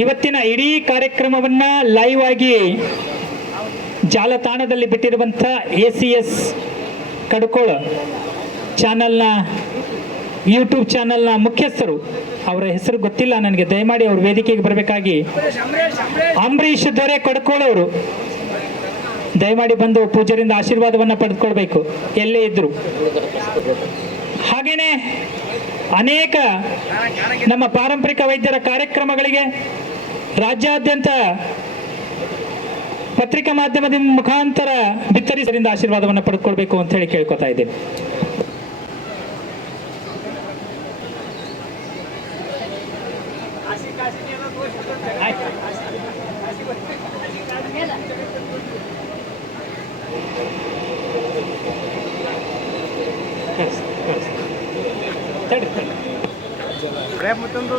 ಇವತ್ತಿನ ಇಡೀ ಕಾರ್ಯಕ್ರಮವನ್ನ ಲೈವ್ ಆಗಿ ಜಾಲತಾಣದಲ್ಲಿ ಬಿಟ್ಟಿರುವಂಥ ಎ ಸಿ ಎಸ್ ಕಡ್ಕೋಳ ಚಾನಲ್ನ ಯೂಟ್ಯೂಬ್ ಚಾನಲ್ನ ಮುಖ್ಯಸ್ಥರು, ಅವರ ಹೆಸರು ಗೊತ್ತಿಲ್ಲ ನನಗೆ. ದಯಮಾಡಿ ಅವ್ರ ವೇದಿಕೆಗೆ ಬರಬೇಕಾಗಿ ಅಂಬರೀಷ್ ದೊರೆ ಕಡ್ಕೋಳವರು ದಯಮಾಡಿ ಬಂದು ಪೂಜರಿಂದ ಆಶೀರ್ವಾದವನ್ನು ಪಡೆದುಕೊಳ್ಬೇಕು. ಎಲ್ಲೇ ಇದ್ರು. ಹಾಗೇನೆ ಅನೇಕ ನಮ್ಮ ಪಾರಂಪರಿಕ ವೈದ್ಯರ ಕಾರ್ಯಕ್ರಮಗಳಿಗೆ ರಾಜ್ಯಾದ್ಯಂತ ಪತ್ರಿಕಾ ಮಾಧ್ಯಮದ ಮುಖಾಂತರ ಬಿತ್ತರಿಸರಿಂದ ಆಶೀರ್ವಾದವನ್ನು ಪಡೆದುಕೊಳ್ಬೇಕು ಅಂತ ಹೇಳಿ ಕೇಳ್ಕೊತಾ ಇದ್ದೇನೆ. ಮತ್ತೊಂದು.